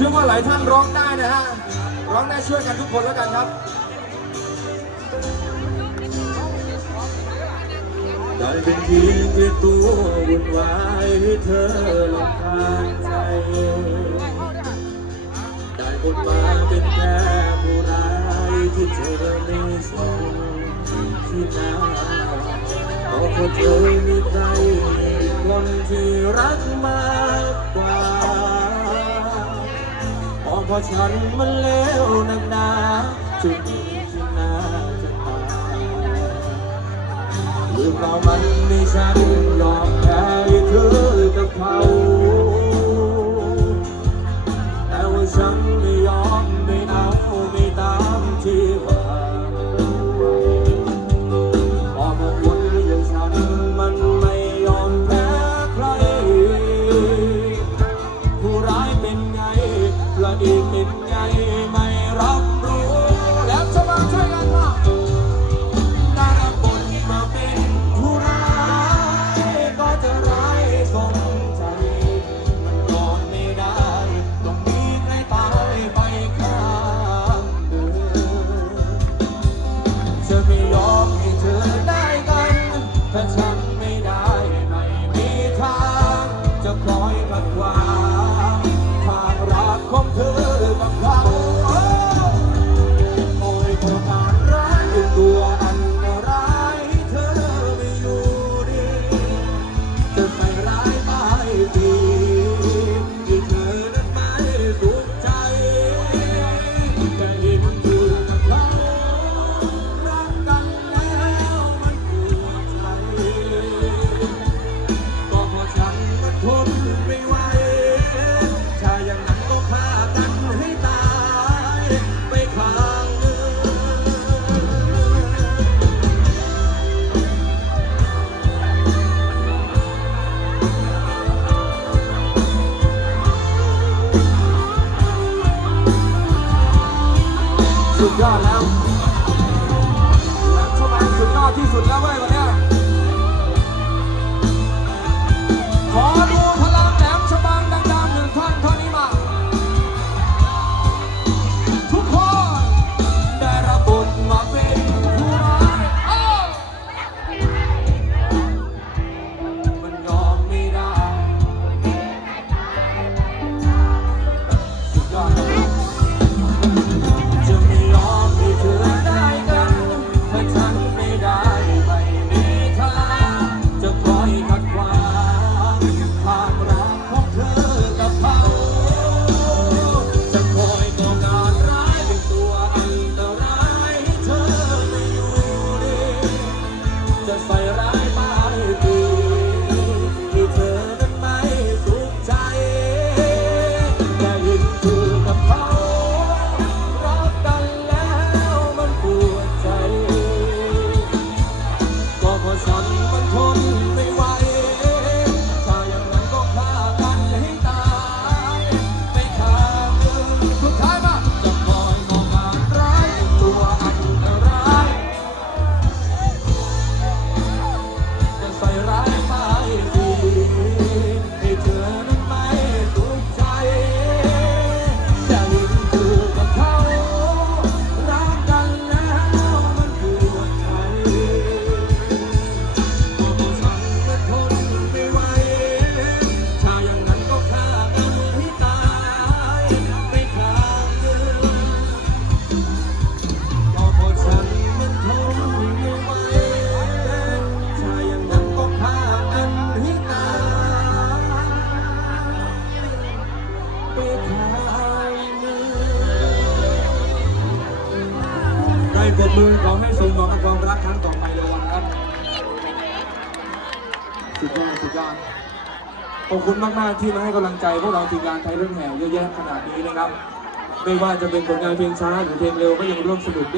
นท่านร้องได้นะฮะ ร้องได้ช่วยกันทุกคนแล้วกันครับ ได้เป็นเพียงแค่ตัววุ่นวายให้เธอลำคาญใจ ได้บทมาเป็นแค่ผู้ร้ายที่เธอไม่สนที่นาเพราะเธอมีใครคนที่รัก พอฉันมันเลวนักหนาจุดนี้ฉันน่าจะตายหรือเปล่ามันไม่ฉันยอมแพ้เธอกับเขา อกเป็นไม่รับรู้ แล้วจะมาช่วยกันมาด้รับบทมาเป็นผู้ร้ายก็จะร้ายสมใจ มันยอมไม่ได้ต้องมีใครตายไปข้างเดินจะไม่ยอมให้เธอได้กัน ถ้าฉันไม่ได้ไม่มีทางจะคอยขัดขวาง ยอดแล้ว กดมือขอให้สมหวังความรักครั้งต่อไปในวันครับ สุดยอด สุดยอด ขอบคุณมาก ๆ ที่มาให้กำลังใจพวกเราทีมงานไทยเรื่องแห่เยอะแยะขนาดนี้นะครับ ไม่ว่าจะเป็นผลงานเพลงช้าหรือเพลงเร็วก็ยังร่วมสนุกด้วย